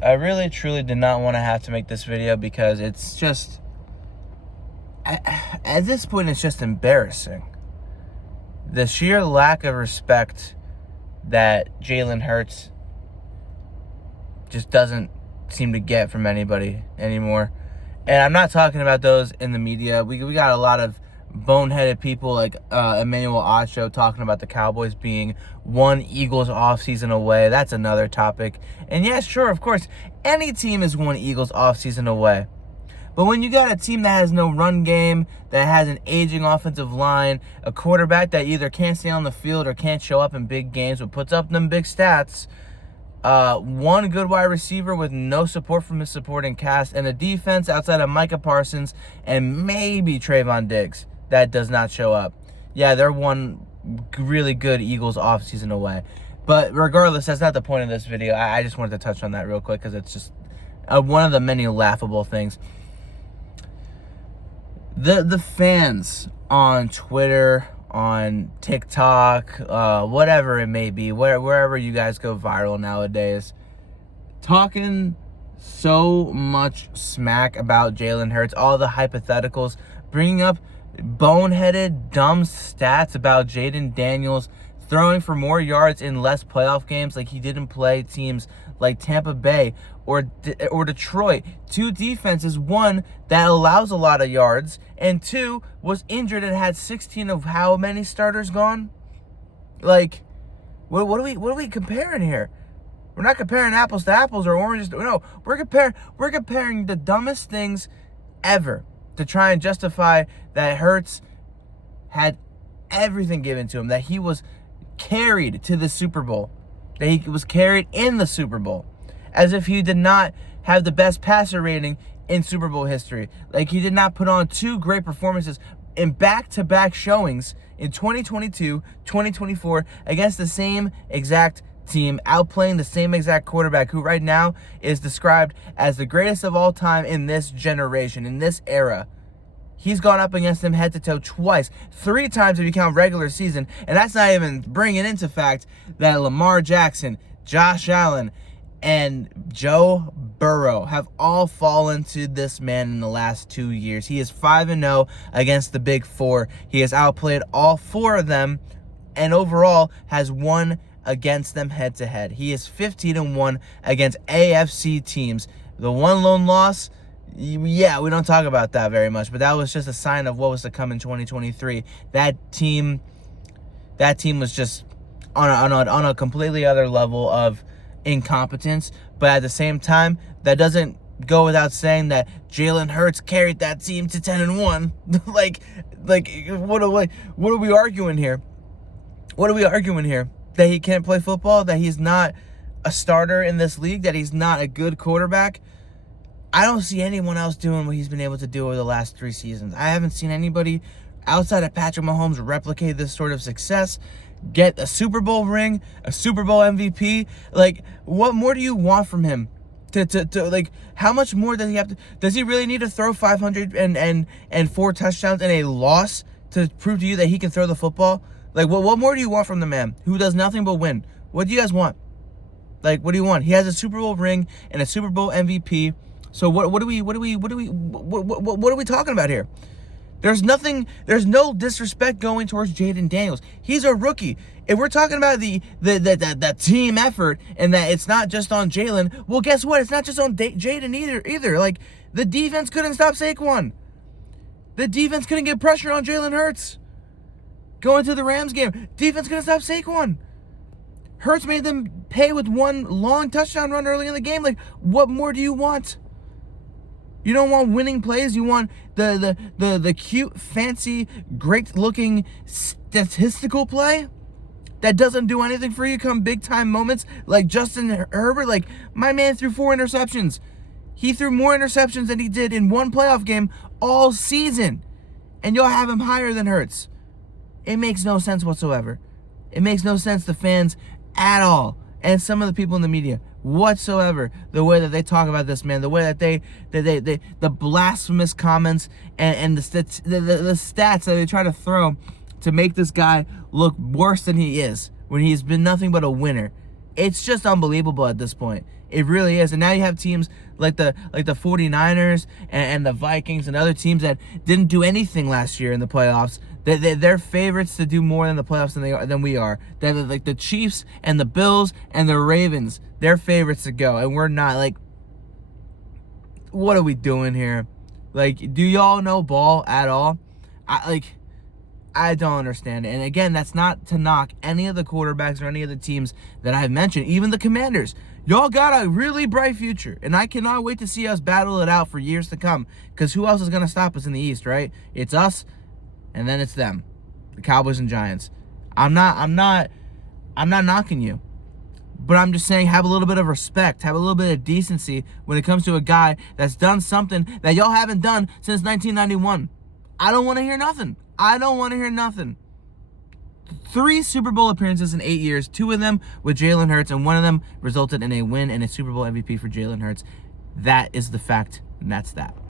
I really, truly did not want to have to make this video because it's just, at this point, it's just embarrassing. The sheer lack of respect that Jalen Hurts just doesn't seem to get from anybody anymore. And I'm not talking about those in the media. We got a lot of boneheaded people like Emmanuel Ocho talking about the Cowboys being one Eagles offseason away. That's another topic. And yeah, sure, of course, any team is one Eagles offseason away. But when you got a team that has no run game, that has an aging offensive line, a quarterback that either can't stay on the field or can't show up in big games but puts up them big stats, one good wide receiver with no support from his supporting cast, and a defense outside of Micah Parsons and maybe Trayvon Diggs that does not show up. Yeah, they're one really good Eagles offseason away. But regardless, that's not the point of this video. I just wanted to touch on that real quick because it's just one of the many laughable things. The fans on Twitter, on TikTok, whatever it may be, wherever you guys go viral nowadays, talking so much smack about Jalen Hurts, all the hypotheticals, bringing up boneheaded, dumb stats about Jaden Daniels throwing for more yards in less playoff games, like he didn't play teams like Tampa Bay or Detroit. Two defenses, one that allows a lot of yards, and two was injured and had 16 of how many starters gone? Like, what are we comparing here? We're not comparing apples to apples or oranges. No, we're comparing the dumbest things ever to try and justify that Hurts had everything given to him, that he was carried to the Super Bowl, that he was carried in the Super Bowl, as if he did not have the best passer rating in Super Bowl history. Like he did not put on two great performances in back-to-back showings in 2022, 2024 against the same exact team, outplaying the same exact quarterback who right now is described as the greatest of all time in this generation, in this era. He's gone up against him head-to-toe twice, 3 times if you count regular season, and that's not even bringing into fact that Lamar Jackson, Josh Allen, and Joe Burrow have all fallen to this man in the last 2 years. He is 5-0 against the Big Four. He has outplayed all 4 of them, and overall has won against them head-to-head. He is 15-1 against AFC teams. The one lone loss, yeah, we don't talk about that very much, but that was just a sign of what was to come in 2023. That team was just on a completely other level of incompetence. But at the same time, that doesn't go without saying that Jalen Hurts carried that team to 10-1. like what are we arguing here? What are we arguing here? That he can't play football? That he's not a starter in this league? That he's not a good quarterback? I don't see anyone else doing what he's been able to do over the last 3 seasons. I haven't seen anybody outside of Patrick Mahomes replicate this sort of success, get a Super Bowl ring, a Super Bowl MVP. Like, what more do you want from him? To like, how much more does he have to? Does he really need to throw 504 touchdowns in a loss to prove to you that he can throw the football? Like, what more do you want from the man who does nothing but win? What do you guys want? Like, what do you want? He has a Super Bowl ring and a Super Bowl MVP. So what are we talking about here? There's no disrespect going towards Jaden Daniels. He's a rookie. If we're talking about the team effort and that it's not just on Jalen, well, guess what? It's not just on Jaden either. Like, the defense couldn't stop Saquon. The defense couldn't get pressure on Jalen Hurts. Going to the Rams game, defense couldn't stop Saquon. Hurts made them pay with one long touchdown run early in the game. Like, what more do you want? You don't want winning plays. You want the cute, fancy, great-looking statistical play that doesn't do anything for you come big-time moments like Justin Herbert. Like, my man threw 4 interceptions. He threw more interceptions than he did in one playoff game all season. And you'll have him higher than Hurts. It makes no sense whatsoever. It makes no sense to fans at all. And some of the people in the media whatsoever, the way that they talk about this man, the way that they the blasphemous comments and the stats that they try to throw to make this guy look worse than he is when he's been nothing but a winner. It's just unbelievable at this point. It really is. And now you have teams like the 49ers and the Vikings and other teams that didn't do anything last year in the playoffs. They're favorites to do more in the playoffs than we are. They're like the Chiefs and the Bills and the Ravens. They're favorites to go, and we're not. Like, what are we doing here? Like, do y'all know ball at all? I don't understand it. And again, that's not to knock any of the quarterbacks or any of the teams that I've mentioned, even the Commanders. Y'all got a really bright future, and I cannot wait to see us battle it out for years to come, because who else is going to stop us in the East, right? It's us, and then it's them, the Cowboys and Giants. I'm not knocking you, but I'm just saying, have a little bit of respect, have a little bit of decency when it comes to a guy that's done something that y'all haven't done since 1991. I don't want to hear nothing. I don't want to hear nothing. 3 Super Bowl appearances in 8 years, 2 of them with Jalen Hurts, and 1 of them resulted in a win and a Super Bowl MVP for Jalen Hurts. That is the fact, and that's that.